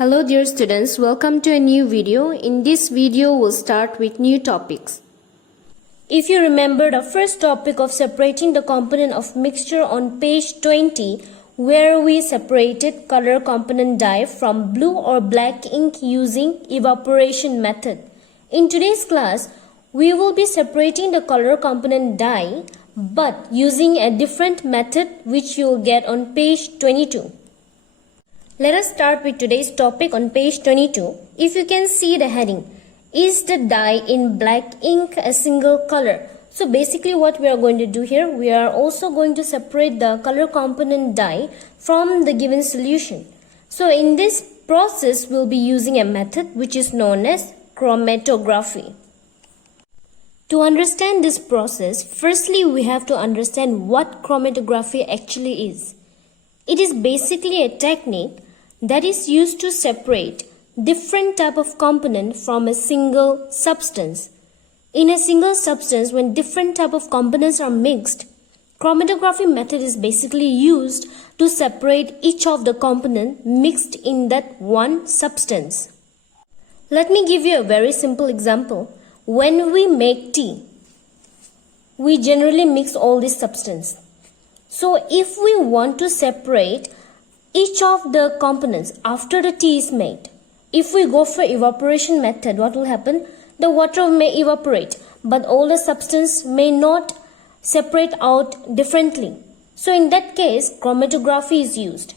Hello dear students, welcome to a new video. In this video, we'll start with new topics. If you remember the first topic of separating the component of mixture on page 20, where we separated color component dye from blue or black ink using evaporation method. In today's class, we will be separating the color component dye but using a different method which you will get on page 22. Let us start with today's topic on page 22. If you can see the heading, is the dye in black ink a single color? So basically what we are going to do here, we are also going to separate the color component dye from the given solution. So in this process, we'll be using a method which is known as chromatography. To understand this process, firstly we have to understand what chromatography actually is. It is basically a technique that is used to separate different type of component from a single substance. In a single substance, when different type of components are mixed, chromatography method is basically used to separate each of the component mixed in that one substance. Let me give you a very simple example. When we make tea, we generally mix all this substance. So if we want to separate each of the components after the tea is made, if we go for evaporation method, what will happen? The water may evaporate, but all the substance may not separate out differently. So in that case, chromatography is used.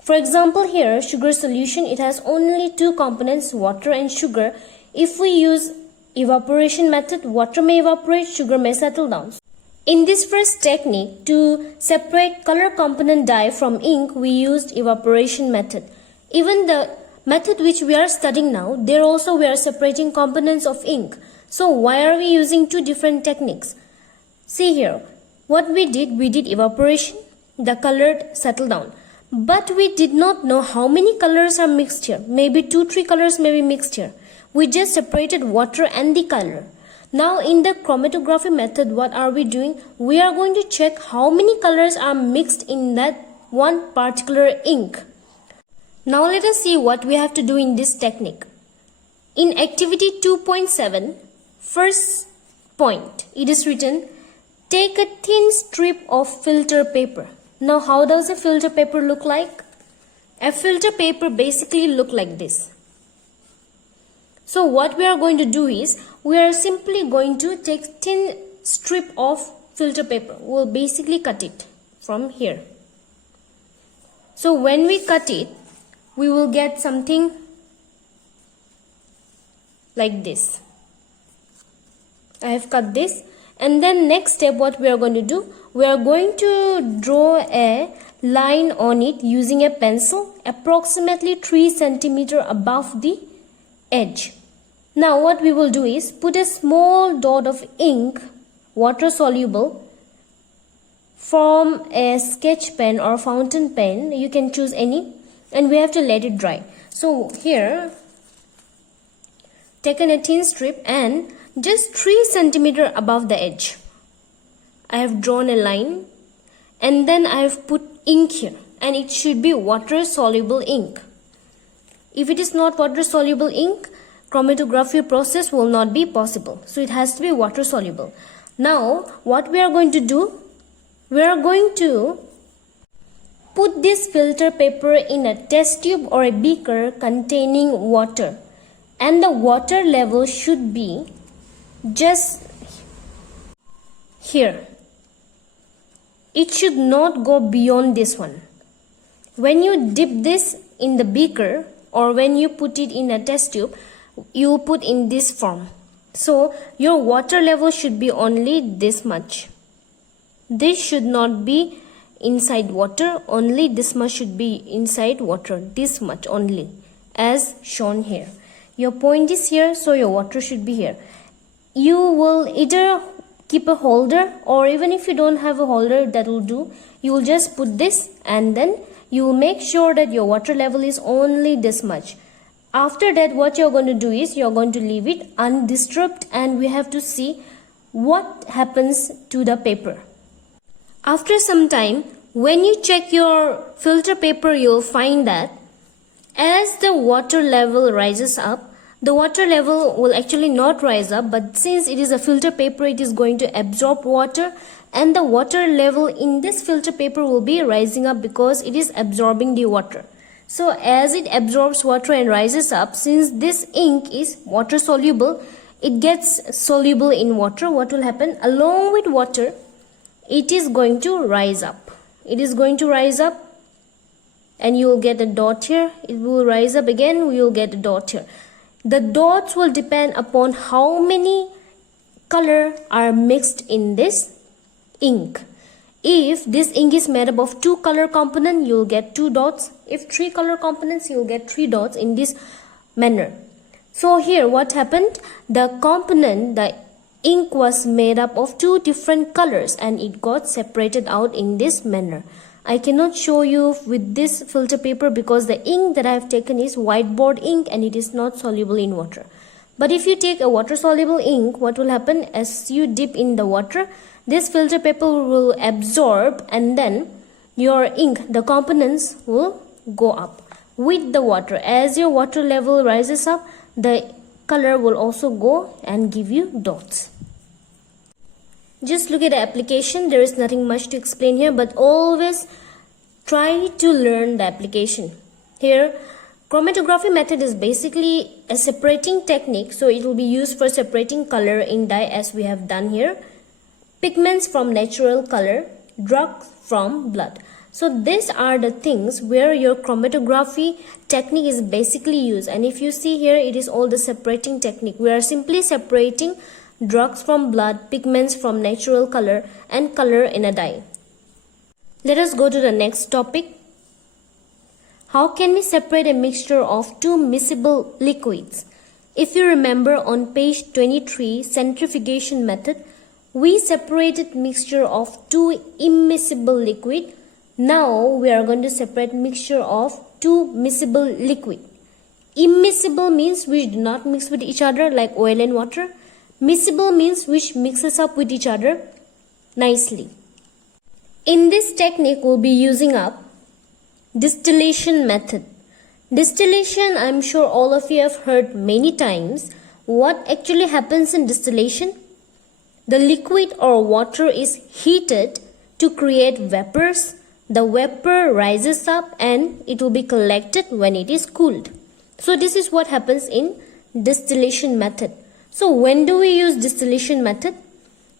For example, here sugar solution, it has only two components, water and sugar. If we use evaporation method, water may evaporate, sugar may settle down. In this first technique, to separate color component dye from ink, we used evaporation method. Even the method which we are studying now, there also we are separating components of ink. So why are we using two different techniques? See here, what we did evaporation, the color settled down. But we did not know how many colors are mixed here. Maybe 2-3 colors may be mixed here. We just separated water and the color. Now in the chromatography method, what are we doing? We are going to check how many colors are mixed in that one particular ink. Now let us see what we have to do in this technique. In activity 2.7, first point, it is written, take a thin strip of filter paper. Now how does a filter paper look like? A filter paper basically look like this. So what we are going to do is, we are simply going to take thin strip of filter paper. We'll basically cut it from here. So when we cut it, we will get something like this. I have cut this, and then next step what we are going to do, we are going to draw a line on it using a pencil approximately 3 centimeters above the edge. Now what we will do is put a small dot of ink, water soluble, from a sketch pen or fountain pen, you can choose any, and we have to let it dry. So here, taken a thin strip and just 3 centimeters above the edge, I have drawn a line, and then I have put ink here, and it should be water soluble ink. If it is not water soluble ink, chromatography process will not be possible. So it has to be water soluble. Now what we are going to do, we are going to put this filter paper in a test tube or a beaker containing water, and the water level should be just here. It should not go beyond this one. When you dip this in the beaker or when you put it in a test tube, you put in this form. So your water level should be only this much. This should not be inside water, only this much should be inside water, this much only, as shown here. Your point is here, so your water should be here. You will either keep a holder, or even if you don't have a holder, that will do. You will just put this, and then you will make sure that your water level is only this much. After that, what you're going to do is, you're going to leave it undisturbed, and we have to see what happens to the paper. After some time, when you check your filter paper, you'll find that as the the water level rises up, the water level will actually not rise up, but since it is a filter paper, it is going to absorb water, and the water level in this filter paper will be rising up because it is absorbing the water. So as it absorbs water and rises up, since this ink is water soluble, it gets soluble in water. What will happen? Along with water, it is going to rise up. It is going to rise up, and you will get a dot here. It will rise up again, we will get a dot here. The dots will depend upon how many color are mixed in this ink. If this ink is made up of 2 color components, you will get 2 dots. If 3 color components, you will get 3 dots in this manner. So here what happened? The component, the ink was made up of 2 different colors and it got separated out in this manner. I cannot show you with this filter paper because the ink that I have taken is whiteboard ink and it is not soluble in water. But if you take a water soluble ink, what will happen? As you dip in the water, this filter paper will absorb, and then your ink, the components will go up with the water. As your water level rises up, the color will also go and give you dots. Just look at the application. There is nothing much to explain here, but always try to learn the application. Here, chromatography method is basically a separating technique, so it will be used for separating color in dye as we have done here. Pigments from natural color, drugs from blood. So these are the things where your chromatography technique is basically used. And if you see here, it is all the separating technique. We are simply separating drugs from blood, pigments from natural color, and color in a dye. Let us go to the next topic. How can we separate a mixture of 2 miscible liquids? If you remember on page 23, centrifugation method, we separated mixture of 2 immiscible liquid. Now we are going to separate mixture of 2 miscible liquid. Immiscible means which do not mix with each other like oil and water. Miscible means which mixes up with each other nicely. In this technique, we'll be using up distillation method. Distillation, I'm sure all of you have heard many times. What actually happens in distillation? The liquid or water is heated to create vapors. The vapor rises up and it will be collected when it is cooled. So this is what happens in distillation method. So when do we use distillation method?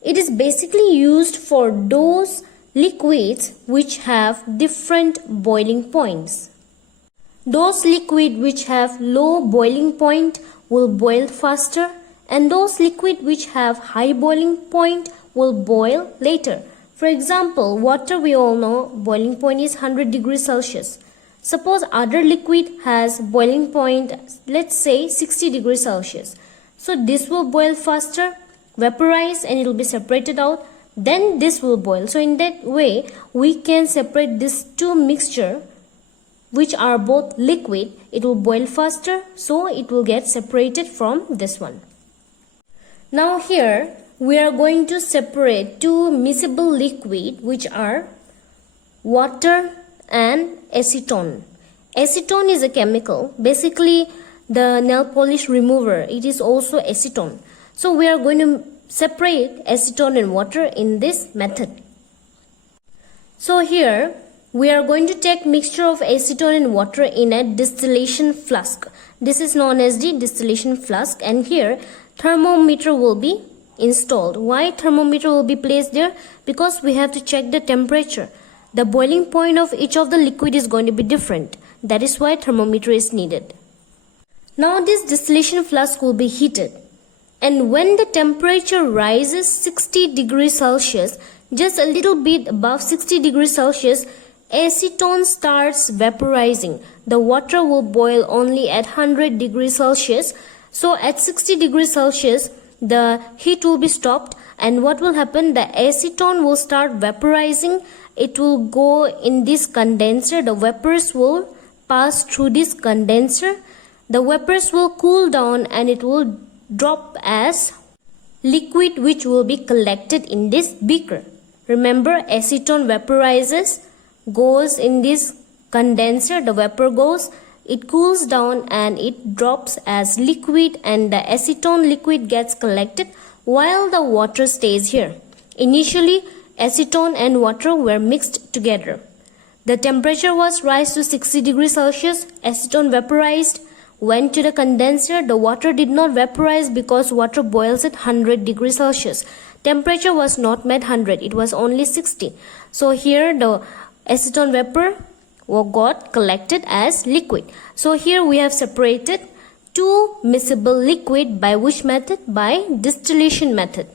It is basically used for those liquids which have different boiling points. Those liquids which have low boiling point will boil faster, and those liquids which have high boiling point will boil later. For example, water, we all know boiling point is 100 degrees Celsius. Suppose other liquid has boiling point, let's say 60 degrees Celsius. So this will boil faster, vaporize, and it will be separated out. Then this will boil. So in that way, we can separate these 2 mixture which are both liquid. It will boil faster, so it will get separated from this one. Now here, we are going to separate 2 miscible liquid which are water and acetone. Acetone is a chemical. Basically, the nail polish remover, it is also acetone. So we are going to separate acetone and water in this method. So here we are going to take mixture of acetone and water in a distillation flask. This is known as the distillation flask, and here thermometer will be installed. Why thermometer will be placed there? Because we have to check the temperature. The boiling point of each of the liquid is going to be different. That is why thermometer is needed. Now this distillation flask will be heated, and when the temperature rises 60 degrees Celsius, just a little bit above 60 degrees Celsius, acetone starts vaporizing. The water will boil only at 100 degrees Celsius. So at 60 degrees Celsius, the heat will be stopped, and what will happen? The acetone will start vaporizing. It will go in this condenser. The vapors will pass through this condenser. The vapors will cool down and it will drop as liquid which will be collected in this beaker. Remember, acetone vaporizes, goes in this condenser, the vapor goes, it cools down and it drops as liquid, and the acetone liquid gets collected while the water stays here. Initially, acetone and water were mixed together. The temperature was raised to 60 degrees Celsius, acetone vaporized, went to the condenser. The water did not vaporize because water boils at 100 degrees Celsius. Temperature was not made 100, it was only 60. So here the acetone vapor got collected as liquid. So here we have separated two miscible liquid by which method? By distillation method.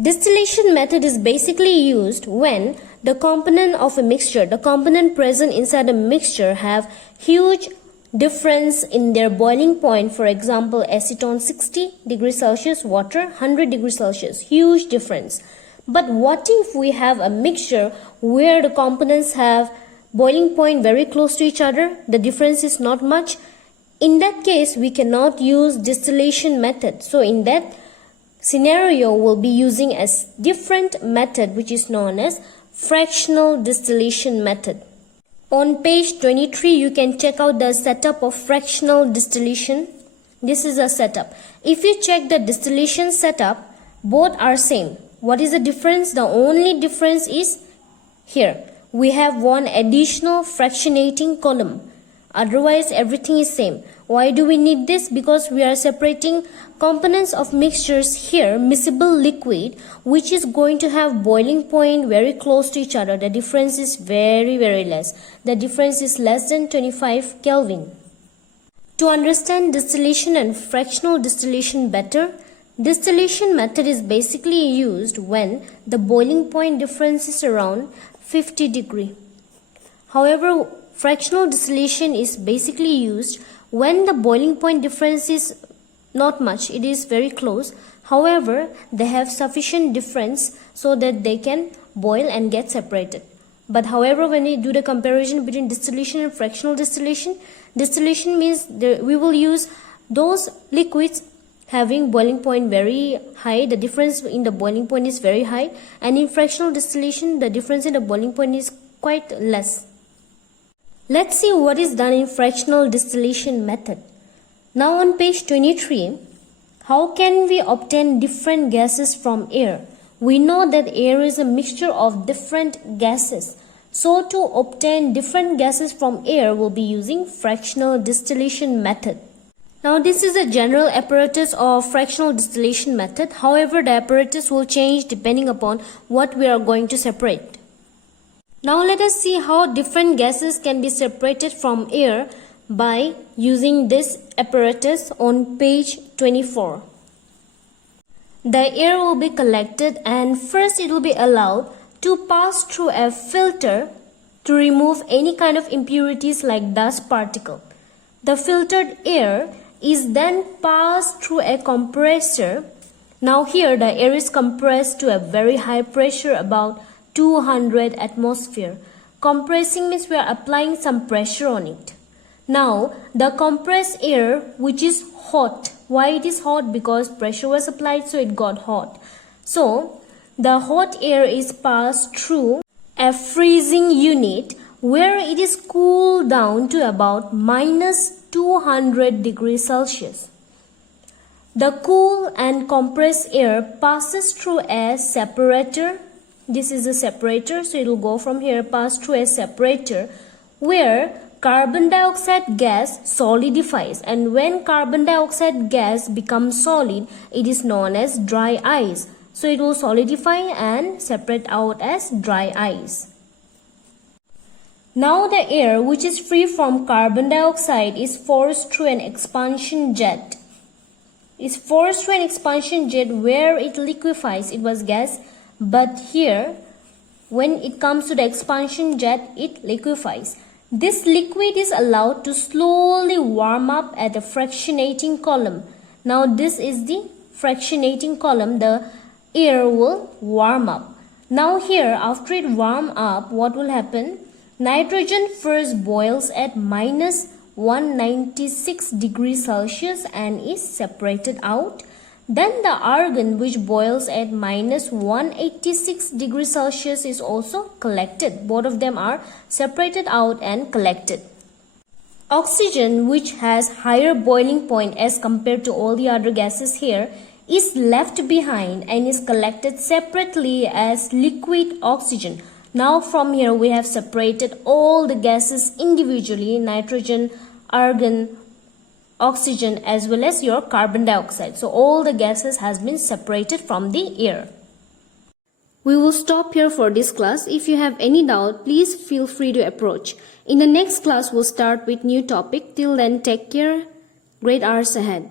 Distillation method is basically used when the component of a mixture, the component present inside a mixture have huge difference in their boiling point. For example, acetone 60 degrees Celsius, water 100 degrees Celsius, huge difference. But what if we have a mixture where the components have boiling point very close to each other, the difference is not much? In that case, we cannot use distillation method. So in that scenario, we'll be using a different method which is known as fractional distillation method. On page 23, you can check out the setup of fractional distillation. This is a setup. If you check the distillation setup, both are same. What is the difference? The only difference is here. We have one additional fractionating column. Otherwise, everything is same. Why do we need this? Because we are separating components of mixtures here, miscible liquid, which is going to have boiling point very close to each other. The difference is very less. The difference is less than 25 Kelvin. To understand distillation and fractional distillation better, distillation method is basically used when the boiling point difference is around 50 degree. However, fractional distillation is basically used when the boiling point difference is not much, it is very close. However, they have sufficient difference so that they can boil and get separated. But however, when we do the comparison between distillation and fractional distillation, distillation means we will use those liquids having boiling point very high. The difference in the boiling point is very high, and in fractional distillation, the difference in the boiling point is quite less. Let's see what is done in fractional distillation method. Now on page 23, how can we obtain different gases from air? We know that air is a mixture of different gases. So to obtain different gases from air, we'll be using fractional distillation method. Now this is a general apparatus of fractional distillation method. However, the apparatus will change depending upon what we are going to separate. Now let us see how different gases can be separated from air by using this apparatus on page 24. The air will be collected and first it will be allowed to pass through a filter to remove any kind of impurities like dust particle. The filtered air is then passed through a compressor. Now here the air is compressed to a very high pressure, about 200 atmosphere. Compressing means we are applying some pressure on it. Now the compressed air, which is hot. Why it is hot? Because pressure was applied, so it got hot. So the hot air is passed through a freezing unit where it is cooled down to about minus 200 degrees Celsius. The cool and compressed air passes through a separator. This is a separator, so it will go from here, pass through a separator where carbon dioxide gas solidifies, and when carbon dioxide gas becomes solid, it is known as dry ice. So it will solidify and separate out as dry ice. Now the air, which is free from carbon dioxide, is forced through an expansion jet. It's forced through an expansion jet where it liquefies. It was gas, but here when it comes to the expansion jet, it liquefies. This liquid is allowed to slowly warm up at the fractionating column. Now this is the fractionating column. The air will warm up. Now here, after it warm up, what will happen? Nitrogen first boils at minus 196 degrees Celsius and is separated out. Then the argon, which boils at minus 186 degrees Celsius, is also collected. Both of them are separated out and collected. Oxygen, which has higher boiling point as compared to all the other gases here, is left behind and is collected separately as liquid oxygen. Now from here we have separated all the gases individually: nitrogen, argon, oxygen, as well as your carbon dioxide. So all the gases has been separated from the air. We will stop here for this class. If you have any doubt, please feel free to approach. In the next class, we'll start with new topic. Till then, take care. Great hours ahead.